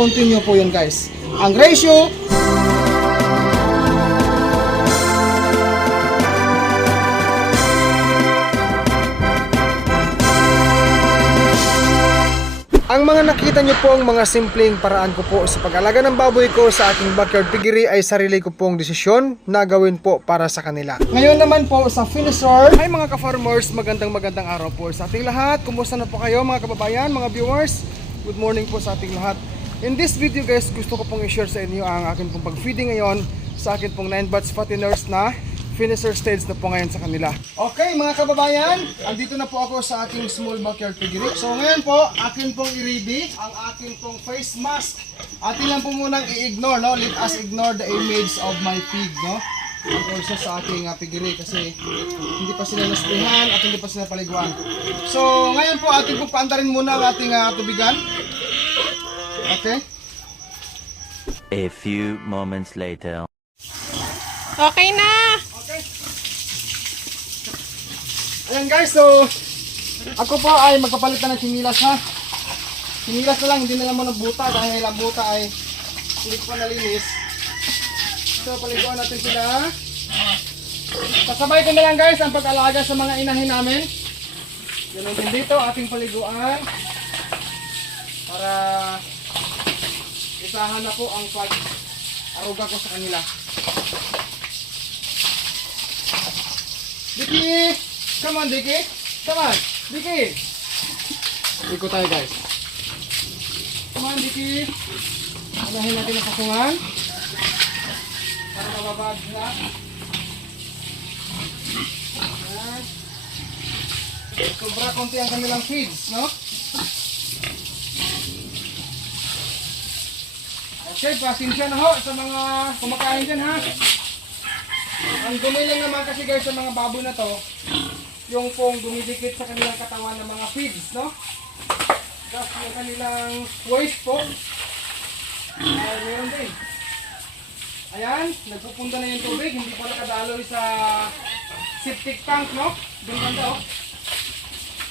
continue po yun guys. Ang ratio, ang mga nakita nyo pong mga simpleng paraan ko po sa pag-alaga ng baboy ko sa aking backyard piggery ay sarili ko pong desisyon na gawin po para sa kanila. Ngayon naman po sa finisher, ay mga ka-farmers, magandang araw po sa ating lahat. Kumusta na po kayo mga kababayan, mga viewers? Good morning po sa ating lahat. In this video guys, gusto ko pong i-share sa inyo ang akin pong pag-feeding ngayon sa akin pong 9 batch fatteners na finisher stage na po ngayon sa kanila. Okay mga kababayan, andito na po ako sa aking small backyard piggery. So ngayon po, akin pong i-ready ang akin pong face mask. Atin lang po munang i-ignore, no? Let us ignore the image of my pig, no? And also sa aking piggery kasi hindi pa sila nasprihan at hindi pa sila paliguan. So ngayon po, atin pong paandarin muna ang ating tubigan. Okay? A few moments later. Okay na! Ayan guys, so ako po ay magpapalit na ng sinilas ha. Sinilas na lang, hindi na lang mo ng buta dahil ang buta ay hindi ko pa nalinis. So paliguan natin sila. Kasabay ko na lang guys ang pag-alaga sa mga inahin namin. Ganun din dito ating paliguan para isahan na po ang pag-aruga ko sa kanila. Diki! Come on, Diki! Come on! Diki! Ikot tayo guys. Come on, Diki! Anahin natin ang kasungan para mababad sila. Ayan. Sobra konti ang kanilang feeds, no? Okay, pasensya na ho sa mga kumakain dyan ha. Ang dumi lang naman kasi guys sa mga baboy na to, yung pong dumidikit sa kanilang katawan ng mga feeds, no? Tapos yung kanilang waste po, meron din. Ayan, nagpupunta na yung tubig, hindi pa nakadaloy sa septic tank, no? Doon banda, oh.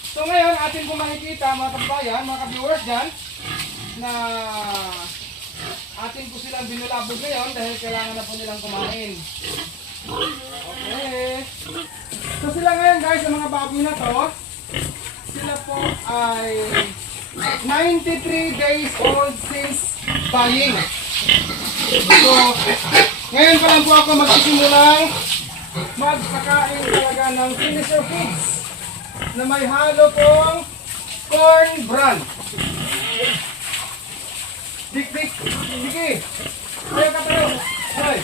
So ngayon, atin po makikita mga kabayan, mga ka-viewers dyan, na atin po silang binulabog ngayon dahil kailangan na po nilang kumain. Okay. So sila ngayon guys, ang mga baboy na to, sila po ay 93 days old since buying. So, ngayon pa lang po ako magsisimulang magpakain talaga ng finisher feeds na may halo pong corn bran. Dik, Diki! Ayaw ka tayo! Hoy!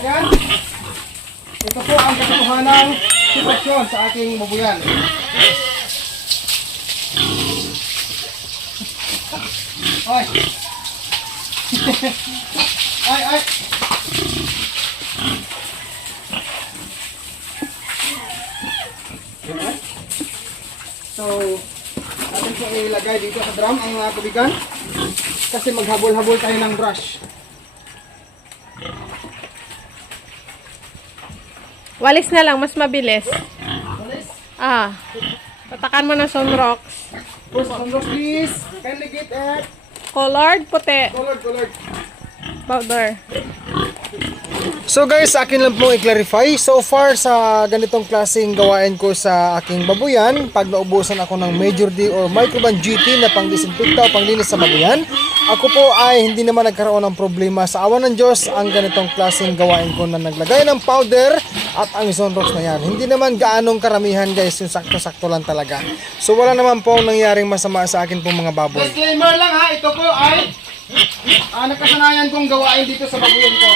Ayan. Ito po ang katotohanang sitwasyon sa aking babuyan. Ay. Ay. So, natin po ilagay dito sa drum ang tubigan kasi maghabol-habol tayo ng brush. Walis na lang, mas mabilis. Walis. Patakan mo ng sunrocks. First sunrocks please. Kindly get it. Colored, puti. Colored. Powder. So guys, akin lang pong i-clarify. So far sa ganitong klaseng gawain ko sa aking babuyan, pag naubusan ako ng Major D or Microban GT na pang-disinfecta o panglinis sa babuyan, ako po ay hindi naman nagkaroon ng problema. Sa awan ng Diyos, ang ganitong klaseng gawain ko na naglagay ng powder at ang sunrocks na yan. Hindi naman gaanong karamihan guys, yung sakto-sakto lang talaga. So wala naman pong nangyaring masama sa akin pong mga baboy. Disclaimer lang ha, ito po ay nakasanayan kong gawain dito sa babuyan ko.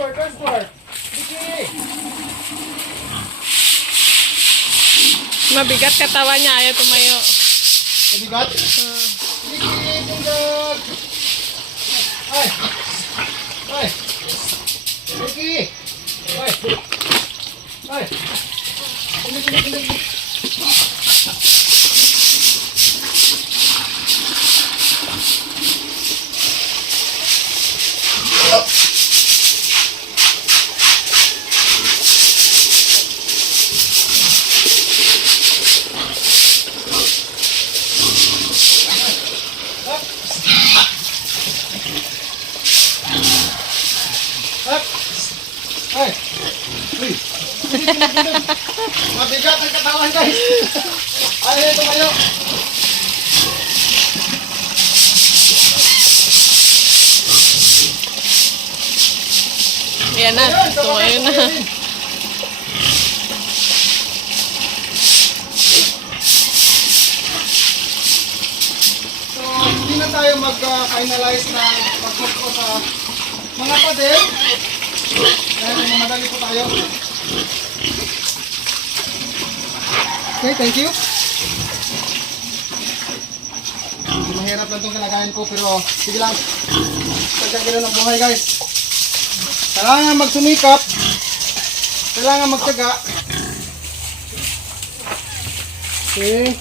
Transport. Mabigat katawan niya, ayaw tumayo. Mabigat? Tungdag! Ay! Ricky! Ay! Uy! Mabigat ang katawan guys! Ay, tumayo! Ayan na. Tumayo na. So, hindi na tayo mag-finalize na pag-cook ko sa mga pader. Dahil mamadali po tayo. Okay, thank you. Hindi mahirap lang itong kalagayan ko pero sige lang. Pagkagano'n ang buhay guys. Kailangan magsumikap. Kailangan magtyaga. Okay.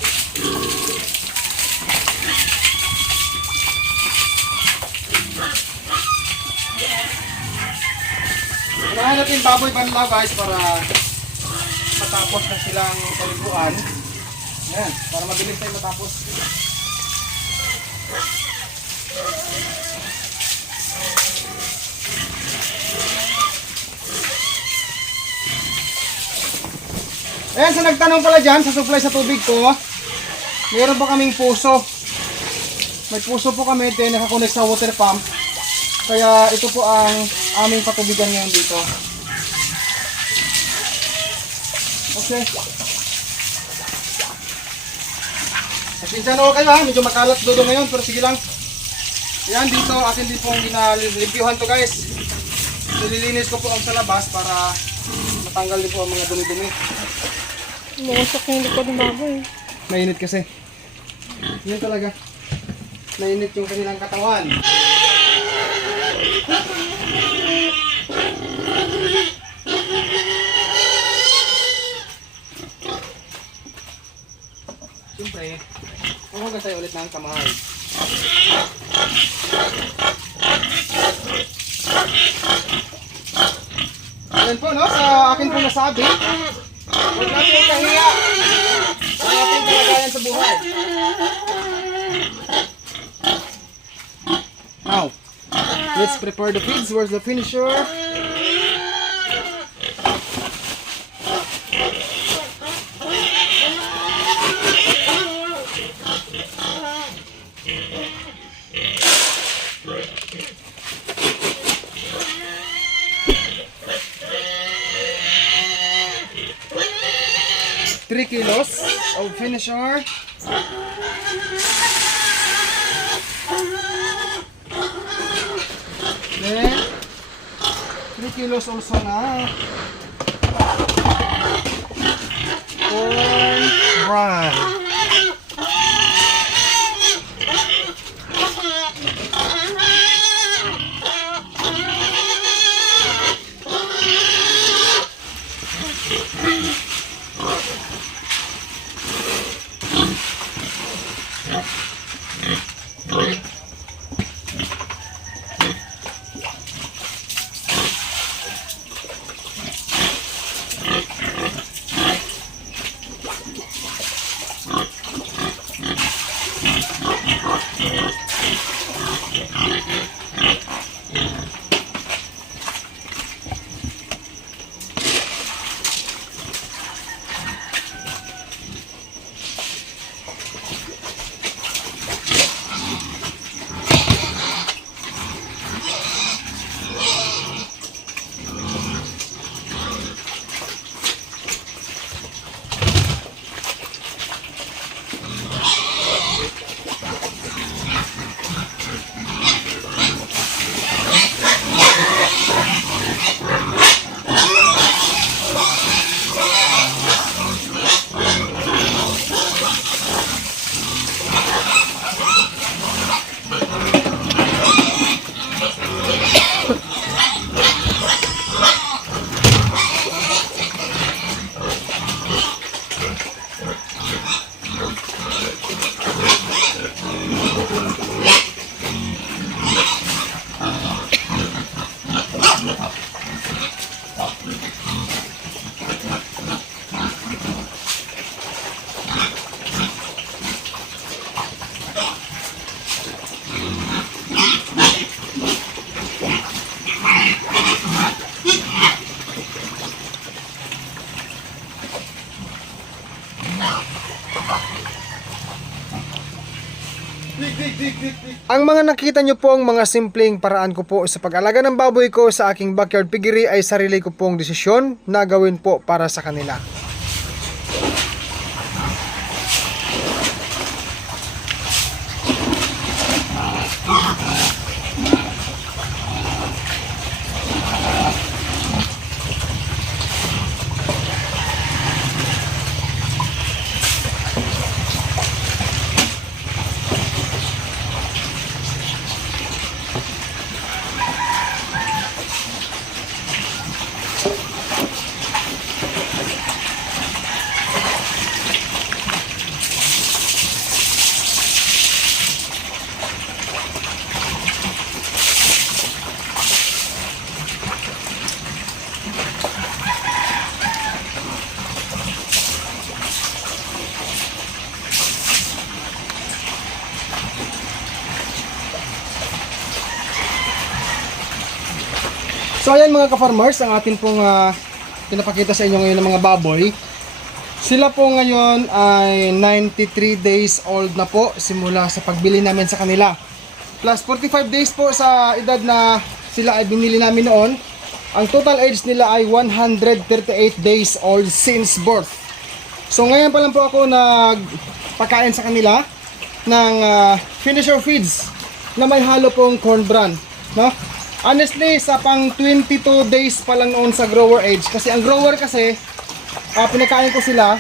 Unahan natin baboy banlaw guys para matapos na silang paliguan. Yan, para mabilis tayo matapos. Ayan, sa nagtanong pala dyan, sa supply sa tubig ko, meron po kaming puso. May puso po kami, then nakakonect sa water pump. Kaya ito po ang aming patubigan ngayon dito. Okay. Pasensya na ako kayo ha, medyo makalat dodo ngayon, pero sige lang. Ayan, dito akin din pong ginalimpyuhan to guys. Nililinis ko po ang sa labas para matanggal din po ang mga dumi-dumi. Muusok yung likod ng baboy. Mainit kasi. Yan talaga. Mainit yung kanilang katawan. Siyempre, huwag tayo ulit ng kamay. Yan po no, sa akin po nasabi. Huwag natin kahiya sa ating kalagayan sa buhay. Now, let's prepare the feeds. Where's the finisher? Three kilos of finisher. Then 3 kilos also na corn bran. Ang mga nakita nyo pong mga simpleng paraan ko po sa pag-alaga ng baboy ko sa aking backyard piggery ay sarili ko pong desisyon na gawin po para sa kanila. So ayan mga ka-farmers, ang atin pong pinapakita sa inyo ngayon ng mga baboy. Sila po ngayon ay 93 days old na po simula sa pagbili namin sa kanila. Plus 45 days po sa edad na sila ay binili namin noon. Ang total age nila ay 138 days old since birth. So ngayon pa lang po ako nagpakain sa kanila ng finisher feeds na may halo pong corn bran, no? Honestly, sa pang 22 days pa lang noon sa grower age. Kasi ang grower kasi, pinakain ko sila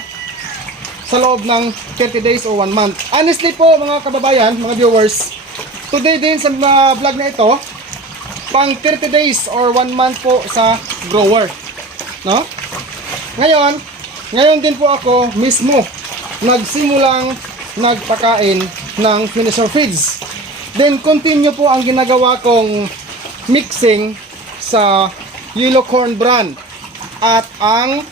sa loob ng 30 days o 1 month. Honestly po mga kababayan, mga viewers, today din sa vlog na ito, pang 30 days or 1 month po sa grower, no? Ngayon din po ako mismo nagsimulang nagpakain ng finisher feeds. Then continue po ang ginagawa kong mixing sa yellow corn bran at ang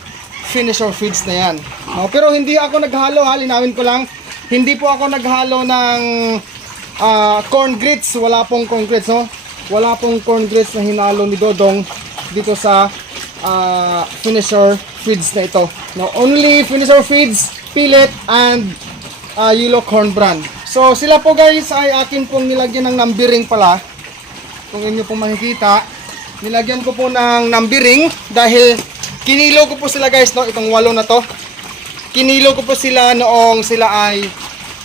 finisher feeds na yan. Pero hindi ako naghalo, linawin ko lang. Hindi po ako naghalo ng corn grits. Wala pong corn grits, no? Wala pong corn grits na hinalo ni Dodong dito sa finisher feeds na ito. No? Only finisher feeds, pellet, and yellow corn bran. So sila po guys ay akin pong nilagyan ng numbering pala. Kung inyo pong makikita, nilagyan ko po ng numbering dahil kinilo ko po sila guys, no, itong 8 na to. Kinilo ko po sila noong sila ay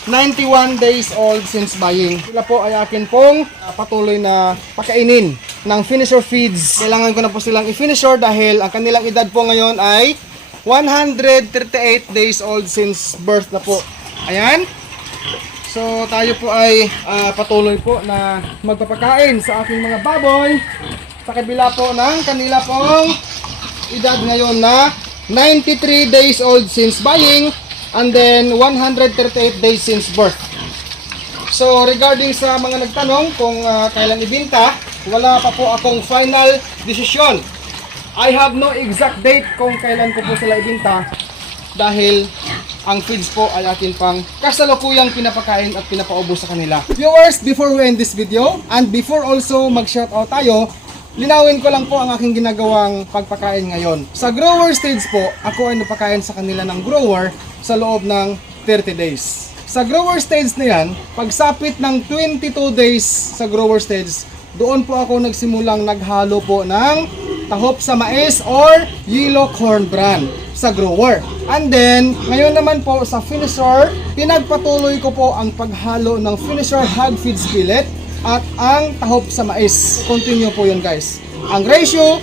91 days old since buying. Sila po ay akin pong patuloy na pakainin ng finisher feeds. Kailangan ko na po silang i-finisher dahil ang kanilang edad po ngayon ay 138 days old since birth na po. Ayan. So tayo po ay patuloy po na magpapakain sa aking mga baboy sa kabila po ng kanila pong edad ngayon na 93 days old since buying and then 138 days since birth. So regarding sa mga nagtanong kung kailan ibenta, wala pa po akong final decision. I have no exact date kung kailan ko po sila ibenta dahil ang feeds po ay atin pang kasalukuyang pinapakain at pinapaubos sa kanila. Viewers, before we end this video and before also mag-shoutout tayo, linawin ko lang po ang aking ginagawang pagpakain ngayon. Sa grower stage po, ako ay napakain sa kanila ng grower sa loob ng 30 days. Sa grower stage na yan, pagsapit ng 22 days sa grower stage, doon po ako nagsimulang naghalo po ng tahop sa mais or yellow corn bran sa grower. And then, ngayon naman po sa finisher, pinagpatuloy ko po ang paghalo ng finisher hog feeds pellet at ang tahop sa mais. Continue po yun guys. Ang ratio,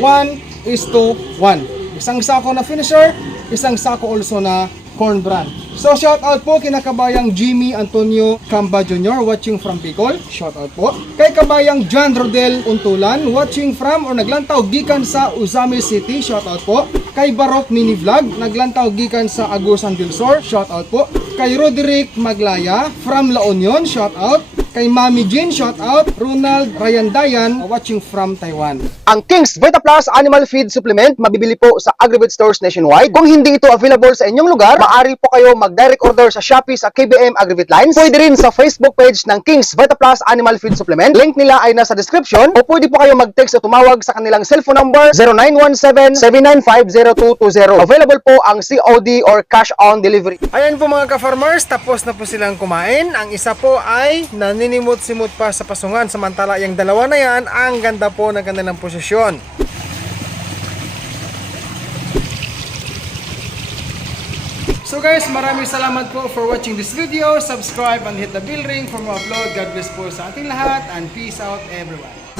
1:1. Isang sako na finisher, isang sako also na corn bran. So shout out po kina kabayang Jimmy Antonio Camba Jr. watching from Bicol. Shout out po. Kay kabayang John Rodel Untulan watching from or naglantaw gikan sa Uzami City. Shout out po. Kay Barok Mini Vlog naglantaw gikan sa Agusan del Sur. Shout out po. Kay Roderick Maglaya from La Union. Shout out. Kay Mami Jean, shout out. Ronald Ryan Dayan, watching from Taiwan. Ang King's Vita Plus Animal Feed Supplement mabibili po sa Agri-Vet stores nationwide. Kung hindi ito available sa inyong lugar, maaari po kayo mag-direct order sa Shopee sa KBM Agri-Vet lines. Pwede rin sa Facebook page ng King's Vita Plus Animal Feed Supplement. Link nila ay nasa description. O pwede po kayo mag-text o tumawag sa kanilang cellphone number 0917-795-0220. Available po ang COD or cash on delivery. Ayan po mga ka-farmers, tapos na po silang kumain. Ang isa po ay naninimot-simot pa sa pasungan, samantala yung dalawa na yan, ang ganda po ng kanilang posisyon. So guys, maraming salamat po for watching this video. Subscribe and hit the bell ring for more upload. God bless po sa ating lahat and peace out everyone.